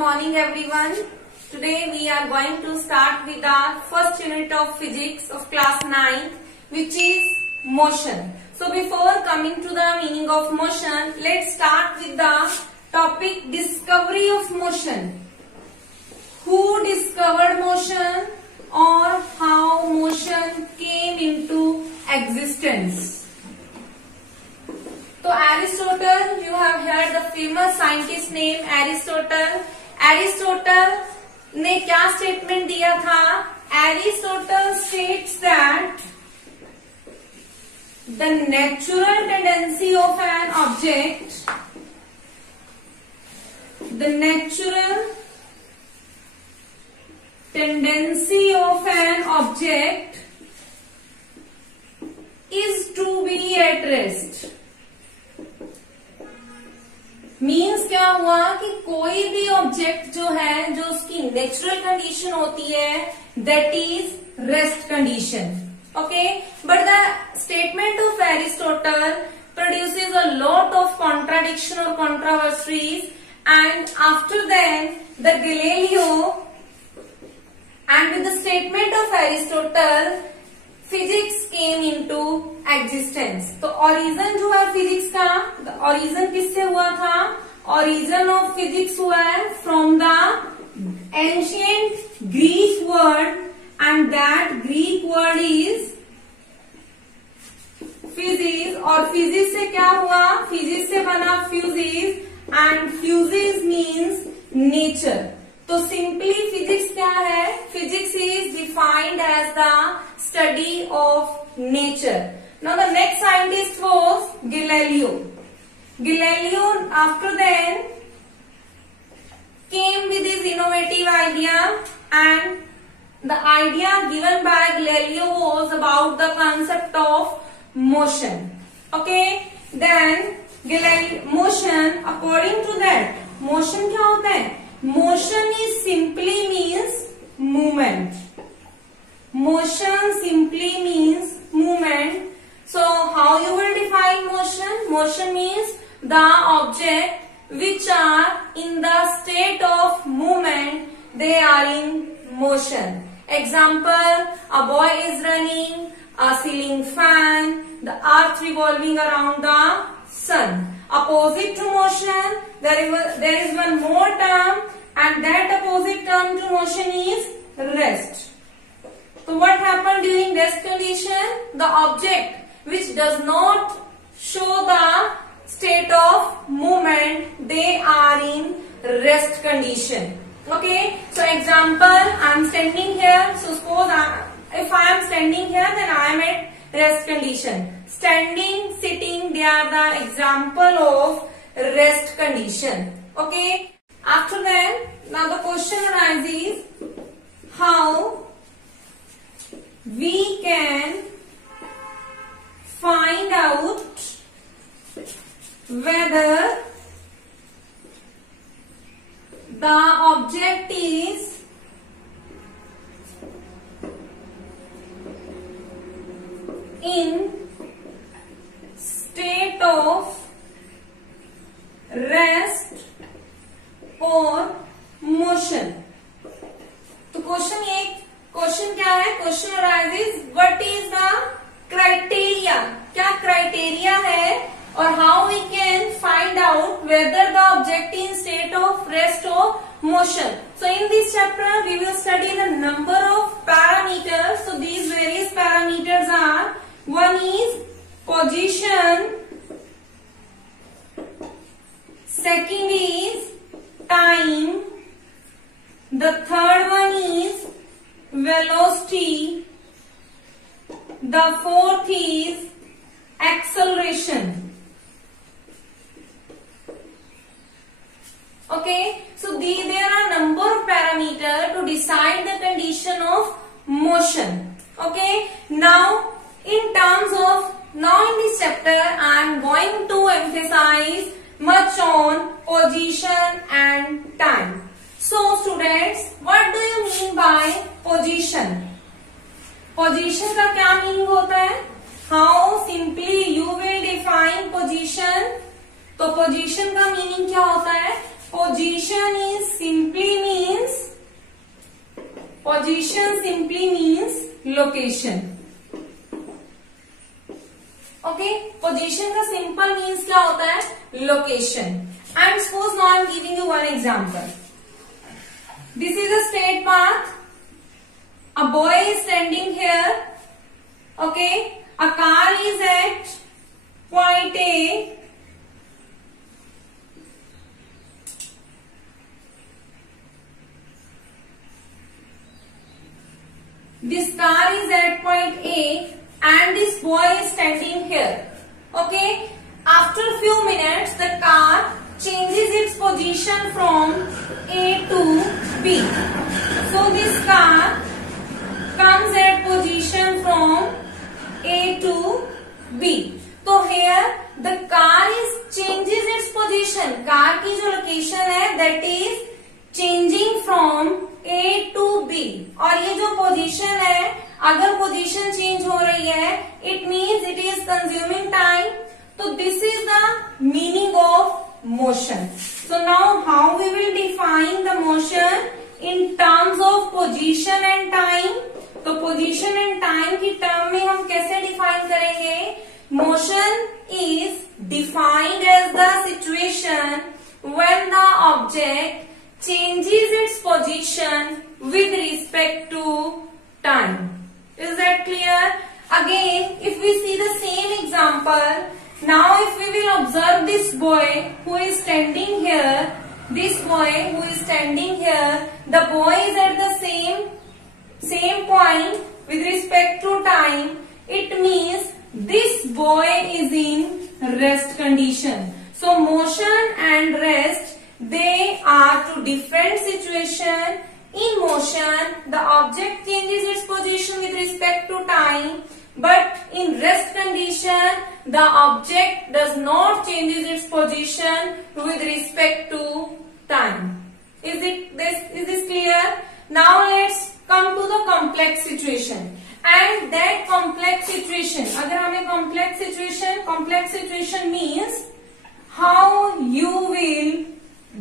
morning everyone. Today we are going to start with our first unit of physics of class 9, which is motion. So before coming to the meaning of motion, let's start with the topic discovery of motion. Who discovered motion or how motion came into existence? तो Aristotle, you have heard the famous scientist name Aristotle. Aristotle ने क्या statement दिया था? Aristotle states that the natural tendency of an object, the natural tendency of an object is to be at rest. Means क्या हुआ कि कोई भी object जो है, जो उसकी नेचुरल कंडीशन होती है, that is rest condition. Okay, but the statement of Aristotle produces a lot of contradiction और controversies, and after then the Galileo, and with the statement of Aristotle physics came into existence. तो origin जो है physics का, origin किससे हुआ था? Origin of physics हुआ है from the ancient Greek word, and that Greek word is physics. और फिजिक्स से क्या हुआ? फिजिक्स से बना physis, and physis means nature. तो सिंपली फिजिक्स क्या है? Physics is defined as the study of nature. Now the next scientist was Galileo. Galileo after then came with his innovative idea, and the idea given by Galileo was about the concept of motion. Okay, then Galileo motion, according to that, motion क्या होता है? Motion is simply means movement. Motion simply means movement. So how you will define motion? Motion means the object which are in the state of movement, they are in motion. Example, a boy is running, a ceiling fan, the earth revolving around the sun. Opposite to motion, there is one more term, and that opposite term to motion is rest. So what happened during rest condition? The object which does not show the state of movement, they are in rest condition. Okay, so example, I am standing here. So suppose if I am standing here, then I am at rest condition. Standing, sitting, they are the example of rest condition. Okay, after that, now the question arises, how we can find out whether the object is in state of rest or motion. तो question क्या है? Question arises what is the criteria, क्या criteria है, और how we can find out whether the object in state of rest और motion. So in this chapter we will study the number of parameters. So these various parameters are, one is position, second is time, the third one is velocity, the fourth is acceleration. Okay, so there are number of parameters to decide the condition of motion. Okay, now in this chapter I am going to emphasize much on position and time. So students, what do you mean by position? Position का क्या meaning होता है? How simply you will define position? तो position का meaning क्या होता है? Position simply means location. Okay, position का simple means क्या होता है? Location. And suppose now I am giving you one example. This is a straight path. A boy is standing here. Okay, a car is at point A. This car is at point A and this boy is standing here. Okay. After a few minutes, the car changes its position from A to B. So this car comes at position from A to B. So here the car changes its position. Car की जो location है that is changing from A to B. और ये जो position है, अगर position change हो रही है, it means it is consuming time. So this is the meaning of motion. So now how we will define the motion in terms of position and time? तो position and time की term में हम कैसे define करेंगे? Motion is defined as the situation when the object changes its position with respect to time. Is that clear? Again, if we see the same example, now if we will observe this boy who is standing here, the boy is at the same point with respect to time. It means this boy is in rest condition. So motion and rest, they are two different situations. In motion, the object changes its position with respect to time, but in rest condition, the object does not change its position with respect to time. Is this clear? Now let's come to the complex situation. And that complex situation, अगर हमें complex situation means how you will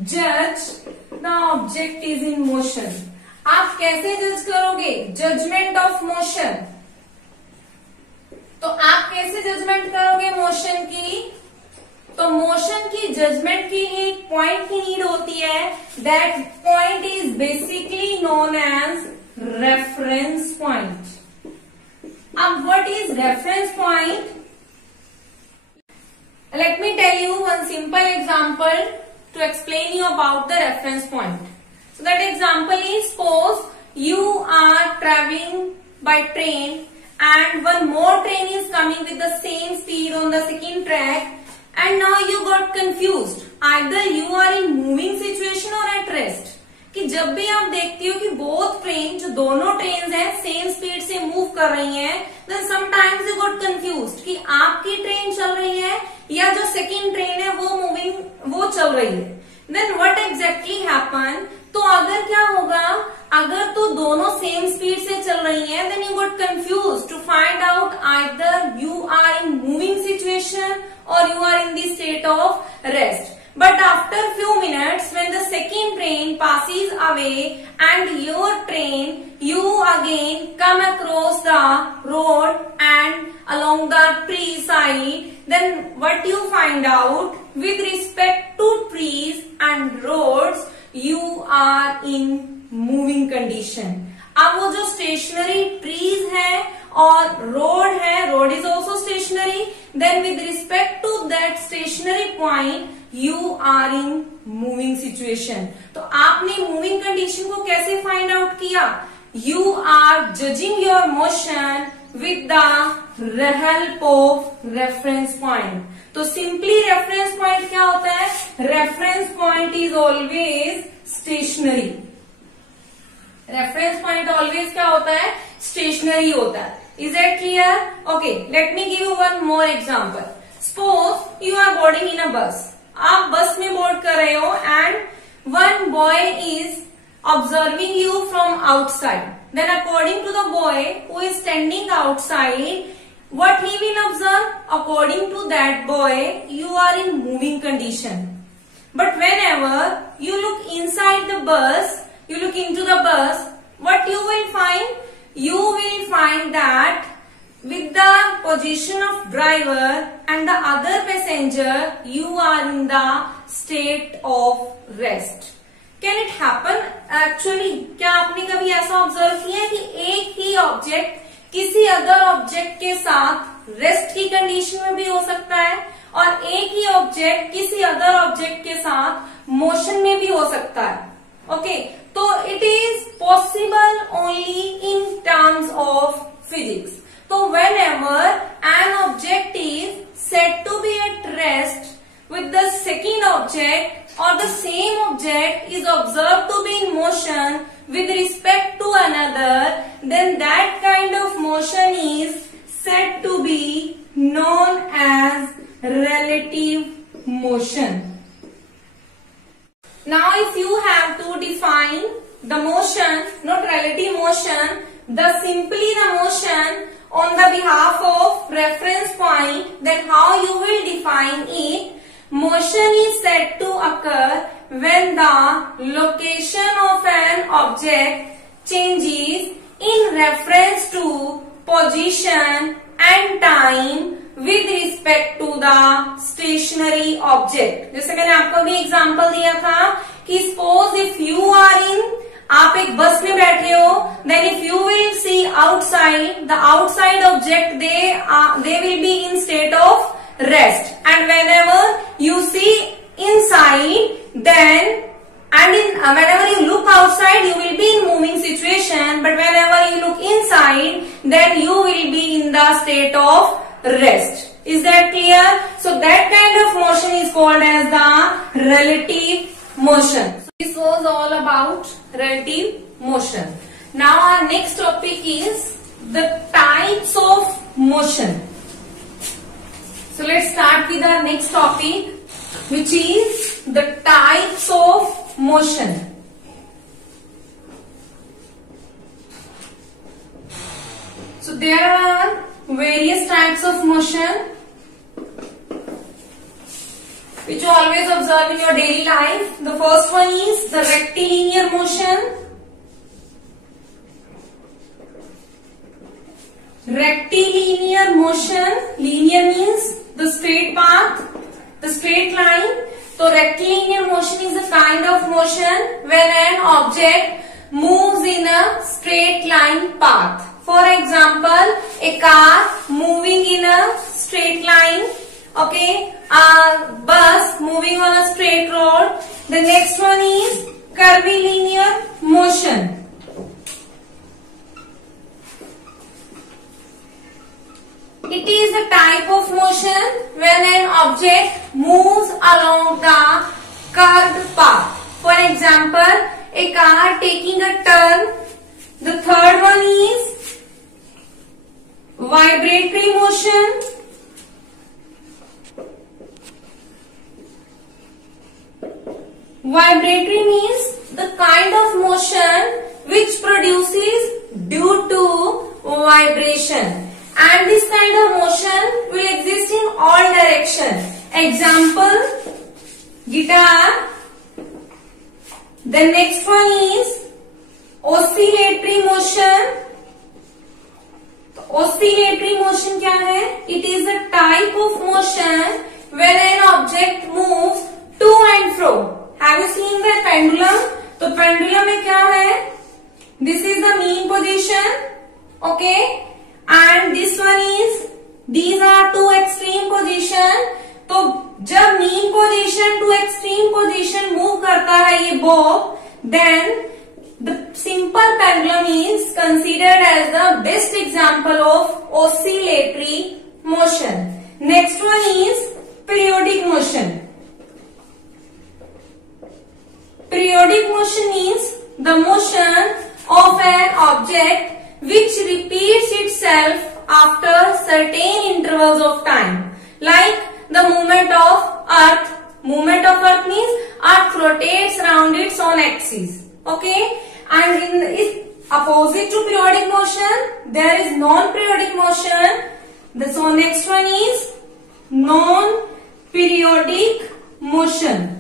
judge the object is in motion. आप कैसे जज करोगे? Judgement of motion. तो आप कैसे judgement करोगे मोशन की? तो मोशन की जजमेंट की एक पॉइंट की नीड होती है. That point is basically known as reference point. अब what is reference point? Let me tell you one simple example to explain you about the reference point. So that example is, suppose you are traveling by train and one more train is coming with the same speed on the second track and now you got confused. Either you are in moving situation or at rest. कि जब भी आप देखती हो कि both train, जो दोनों train हैं सेम स्पीड से मूव कर रही हैं, then sometimes you got confused कि आपकी ट्रेन चल रही है या जो सेकंड ट्रेन है वो चल रही है. Then what exactly happen? तो अगर क्या होगा, अगर तो दोनों सेम स्पीड से चल रही हैं, then you got confused to find out either you are in moving situation or you are in the state of rest. But after few minutes, when the second train passes away and your train, you again come across the road and along the tree side, then what you find out, with respect to trees and roads, you are in moving condition. अब वो जो stationary trees है और road है, road is also stationary, then with respect to that stationary point, you are in moving situation. तो आपने moving condition को कैसे find out किया? You are judging your motion with the help of reference point. तो simply reference point क्या होता है? Reference point is always stationary. Reference point always क्या होता है? Stationary होता है. Is that clear? Okay, let me give you one more example. Suppose you are boarding in a bus. आप बस में बोर्ड कर रहे हो and one boy is observing you from outside. Then according to the boy who is standing outside, what he will observe? According to that boy, you are in moving condition. But whenever you look inside the bus, you look into the bus, what you will find? You will find that with the position of driver and the other passenger, you are in the state of rest. Can it happen? Actually, क्या आपने कभी ऐसा observe किया है कि एक ही object किसी other object के साथ रेस्ट की कंडीशन में भी हो सकता है और एक ही ऑब्जेक्ट किसी अदर ऑब्जेक्ट के साथ मोशन में भी हो सकता है? ओके, तो it is possible only in terms of physics. So whenever an object is said to be at rest with the second object or the same object is observed to be in motion with respect to another, then that kind of motion is said to be known as relative motion. Now if you have to define the motion, not relative motion, simply the motion on the behalf of reference point, then how you will define it? Motion is said to occur when the location of an object changes in reference to position and time with respect to the stationary object. जैसे मैंने आपको भी example दिया था कि suppose if you are in, आप एक बस में बैठे हो, then if you will see outside, the outside object they will be in state of rest, and whenever you see inside, then whenever you look outside, you will be in moving situation, but whenever you look inside, then you will be in the state of rest. Is that clear? So that kind of motion is called as the relative motion. This was all about relative motion. Now our next topic is the types of motion. So let's start with our next topic, which is the types of motion. So there are various types of motion which you always observe in your daily life. The first one is the rectilinear motion. Rectilinear motion, linear means the straight path, the straight line. So rectilinear motion is a kind of motion when an object moves in a straight line path. For example, a car moving in a straight line. Okay, a bus moving on a straight road. The next one is curvilinear motion. It is a type of motion when an object moves along the curved path. For example, a car taking a turn. The third one is vibratory motion. Vibratory means the kind of motion which produces due to vibration, and this kind of motion will exist in all directions. Example, guitar. The next one is oscillatory motion. Oscillatory motion क्या है? It is a type of motion when an object moves to and fro. Have you seen the pendulum? तो pendulum में क्या है? This is the mean position, okay, and this one is, these are two extreme position. तो जब mean position to extreme position move करता है ये bob, then the simple pendulum is considered as the best example of oscillatory motion. Next one is periodic motion. Periodic motion is the motion of an object which repeats itself after certain intervals of time. Like the movement of Earth. Movement of Earth means Earth rotates around its own axis. Okay? And in the opposite to periodic motion, there is non-periodic motion. So next one is non-periodic motion.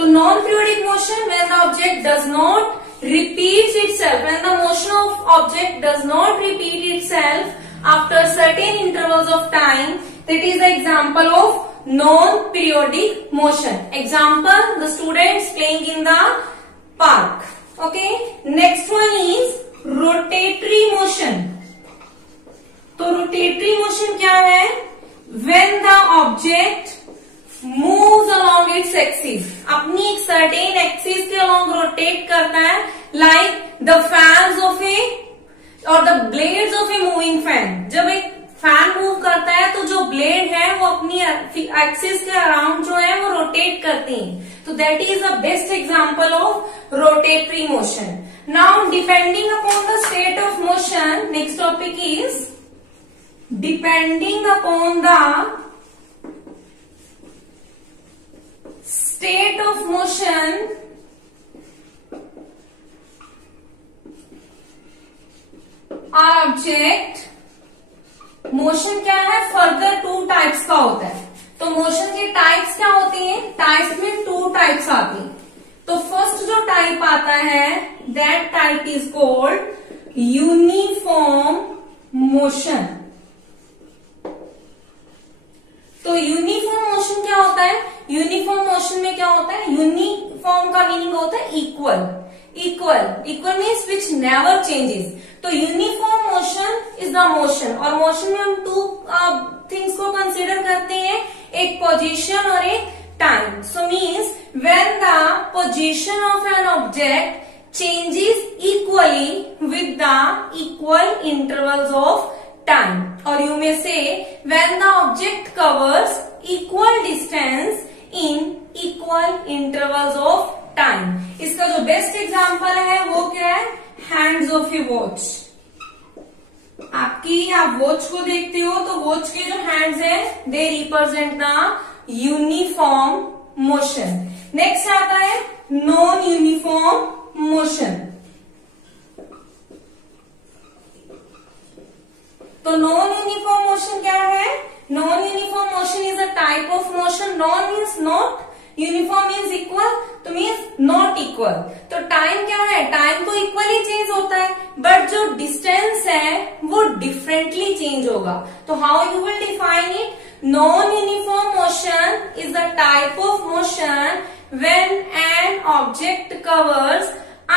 तो non periodic motion when the object does not repeats itself, when the motion of object does not repeat itself after certain intervals of time, that is the example of non-periodic motion. Example, the students playing in the park. Okay, next one is rotatory motion. तो rotatory motion क्या है? When the object moves along its axis, अपनी एक certain axis के along rotate करता है, like the fans of a or the blades of a moving fan. जब एक फैन मूव करता है तो जो ब्लेड है वो अपनी एक्सिस के अराउंड जो है वो रोटेट करती है, तो that is the best example of rotatory motion. Now depending upon the state of motion, next topic is depending upon the state of motion, our object, motion क्या है? फर्दर टू टाइप्स का होता है. तो motion की types क्या होती हैं? टाइप्स में टू टाइप्स आती हैं. तो फर्स्ट जो टाइप आता है that type is called uniform motion. तो यूनिफॉर्म मोशन क्या होता है? यूनिफॉर्म मोशन में क्या होता है? यूनिफॉर्म का मीनिंग होता है equal. Equal means which never changes. तो uniform motion is the motion, और मोशन में हम टू थिंग्स को कंसीडर करते हैं, एक पोजीशन और एक time. So means when the position of an object changes equally with the equal intervals of time, or you may say when the object covers equal distance in equal intervals of time. इसका जो best example है वो क्या है? Hands of A watch. आपकी आप watch को देखते हो तो वॉच के जो हैंड्स है they represent the uniform motion. Next आता है नॉन यूनिफॉर्म मोशन. तो नॉन यूनिफॉर्म मोशन क्या है? Non uniform motion is a type of motion. Non means not, uniform means equal, तो मीन्स नॉट इक्वल. तो टाइम क्या है? टाइम तो इक्वली चेंज होता है, बट जो डिस्टेंस है वो डिफरेंटली चेंज होगा. तो how you will define it? Non uniform motion is a type of motion when an object covers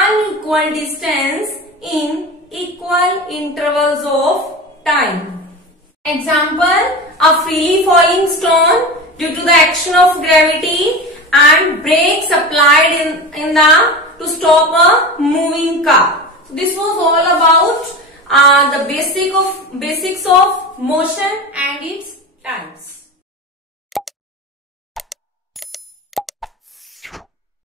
unequal distance in equal intervals of time. Example, a freely falling stone due to the action of gravity and brakes applied in the to stop a moving car. So this was all about the basics of motion and its types.